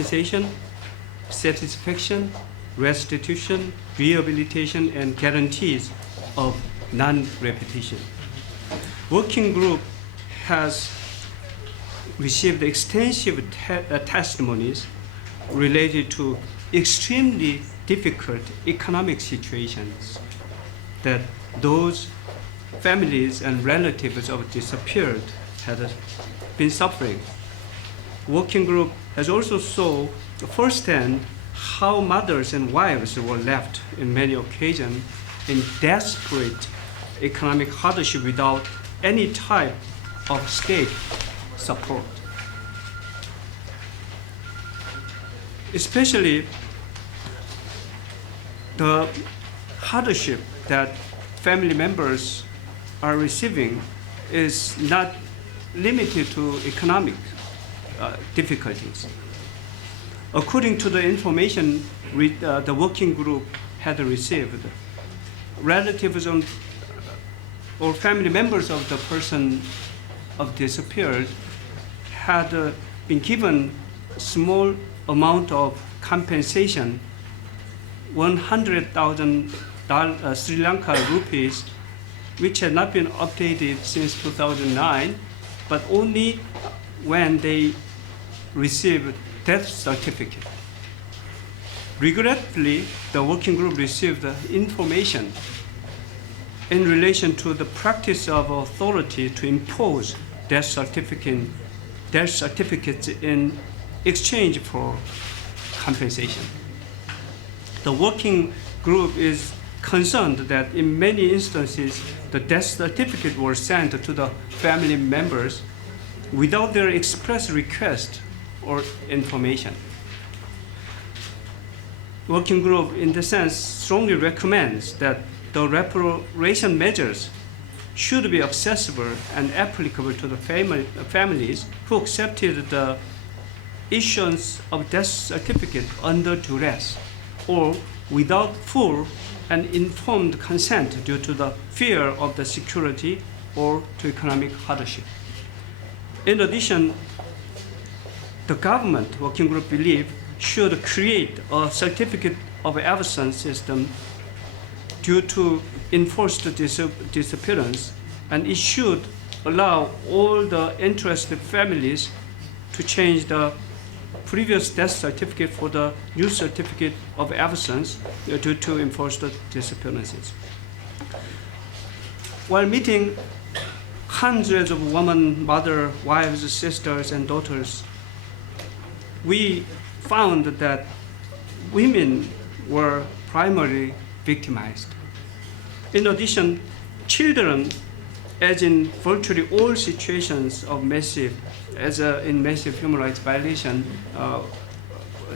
compensation, satisfaction, restitution, rehabilitation, and guarantees of non-repetition. Working group has received extensive testimonies related to extremely difficult economic situations that those families and relatives of disappeared had been suffering. Working group has also saw firsthand how mothers and wives were left in many occasions in desperate economic hardship without any type of state support. Especially the hardship that family members are receiving is not limited to economic difficulties. According to the information the working group had received, relatives or family members of the person of disappeared had been given small amount of compensation, 100,000 Sri Lanka rupees, which had not been updated since 2009, but only when they received death certificate. Regretfully, the working group received information in relation to the practice of authority to impose death certificates in exchange for compensation. The working group is concerned that in many instances, the death certificate were sent to the family members without their express request or information. Working group, in the sense, strongly recommends that the reparation measures should be accessible and applicable to the families who accepted the issuance of death certificate under duress or without full and informed consent due to the fear of the security or to economic hardship. In addition, the government working group believe should create a certificate of absence system due to enforced disappearance, and it should allow all the interested families to change the previous death certificate for the new certificate of absence due to enforced disappearances. While meeting hundreds of women, mothers, wives, sisters, and daughters, we found that women were primarily victimized. In addition, children, as in virtually all situations of massive human rights violation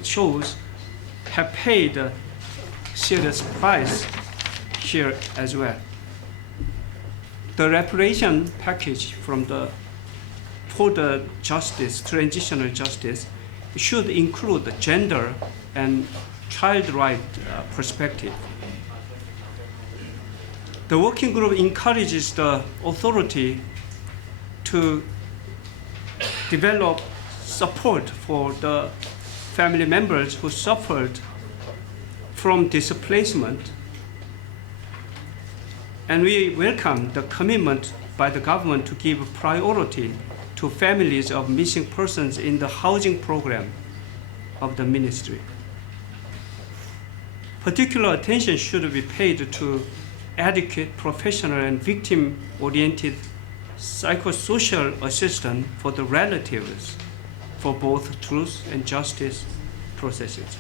shows, have paid a serious price here as well. The reparation package for the justice, transitional justice, should include the gender and child right perspective. The working group encourages the authority to develop support for the family members who suffered from displacement, and we welcome the commitment by the government to give priority to families of missing persons in the housing program of the ministry. Particular attention should be paid to adequate, professional, and victim-oriented psychosocial assistance for the relatives for both truth and justice processes.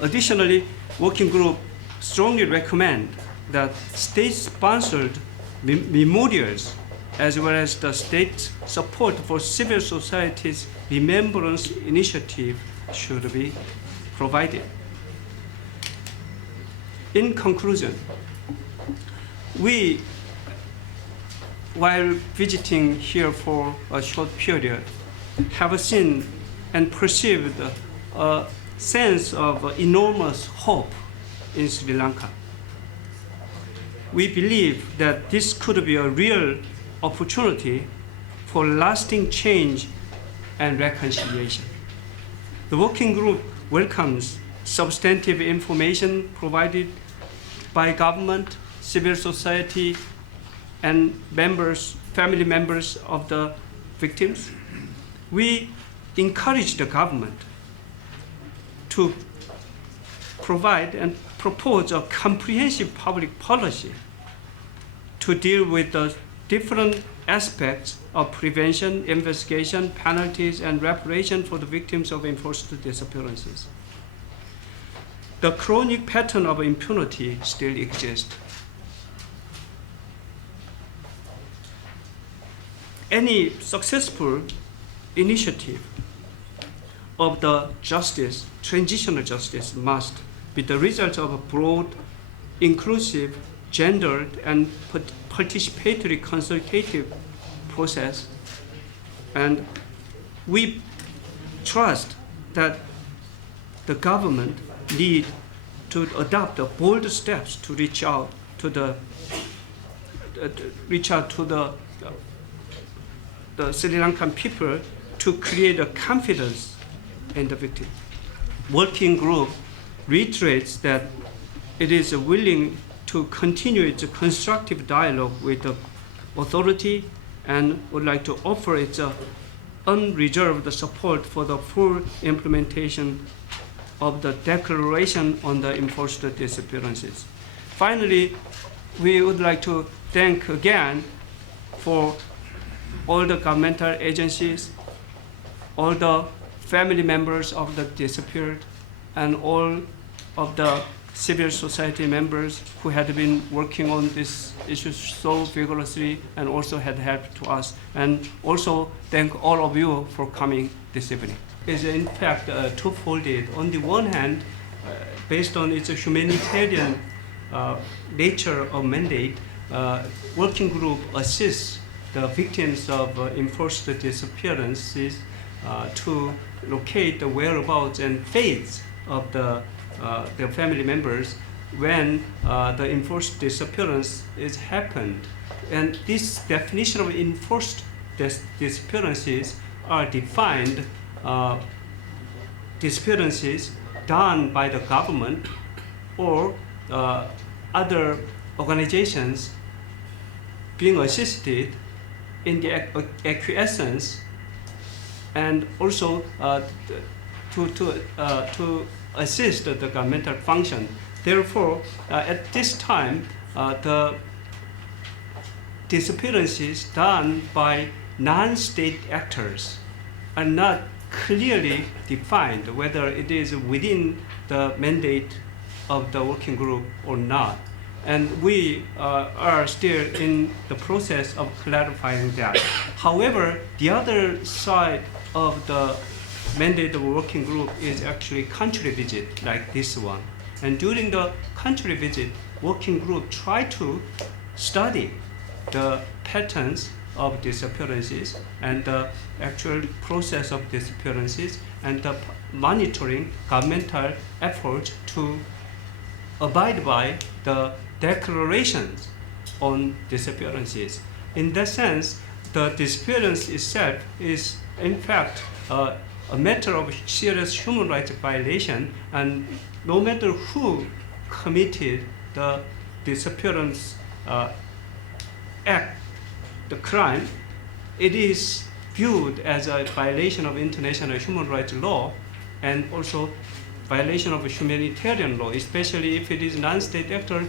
Additionally, working group strongly recommend that state-sponsored memorials as well as the state support for civil society's remembrance initiative should be provided. In conclusion, we, while visiting here for a short period, have seen and perceived a sense of enormous hope in Sri Lanka. We believe that this could be a real opportunity for lasting change and reconciliation. The working group welcomes substantive information provided by government, civil society, and family members of the victims. We encourage the government to provide and propose a comprehensive public policy to deal with the different aspects of prevention, investigation, penalties, and reparation for the victims of enforced disappearances. The chronic pattern of impunity still exists. Any successful initiative of the justice, transitional justice, must be the result of a broad, inclusive, gendered, and participatory consultative process. And we trust that the government need to adopt bold steps to reach out to the Sri Lankan people to create a confidence in the victim. Working group reiterates that it is willing to continue its constructive dialogue with the authority and would like to offer its unreserved support for the full implementation of the Declaration on the Enforced Disappearances. Finally, we would like to thank again for all the governmental agencies, all the family members of the disappeared, and all of the civil society members who had been working on this issue so vigorously and also had helped to us. And also thank all of you for coming this evening. It's in fact two-folded. On the one hand, based on its humanitarian nature of mandate, working group assists the victims of enforced disappearances to locate the whereabouts and fates of their family members when the enforced disappearance is happened. And this definition of enforced disappearances are defined disappearances done by the government or other organizations being assisted in the acquiescence and also to assist the governmental function. Therefore, at this time, the disappearances done by non-state actors are not clearly defined whether it is within the mandate of the working group or not. And we are still in the process of clarifying that. However, the other side of the mandate of working group is actually country visit like this one. And during the country visit, working group try to study the patterns of disappearances and the actual process of disappearances and the monitoring governmental efforts to abide by the declarations on disappearances. In that sense, the disappearance itself is in fact a matter of serious human rights violation, and no matter who committed the disappearance act, the crime, it is viewed as a violation of international human rights law and also violation of humanitarian law, especially if it is non-state actor,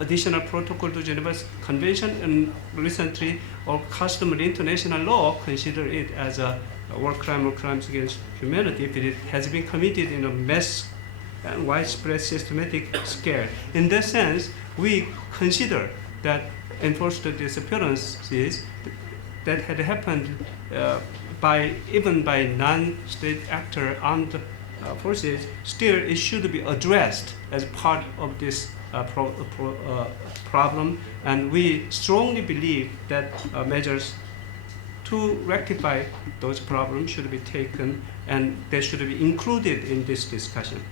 additional protocol to Geneva Convention, and recently or customary international law consider it as a war crime or crimes against humanity if it has been committed in a mass and widespread systematic scale. In that sense, we consider that enforced disappearances that had happened even by non-state actor armed forces, still it should be addressed as part of this problem, and we strongly believe that measures to rectify those problems should be taken and they should be included in this discussion.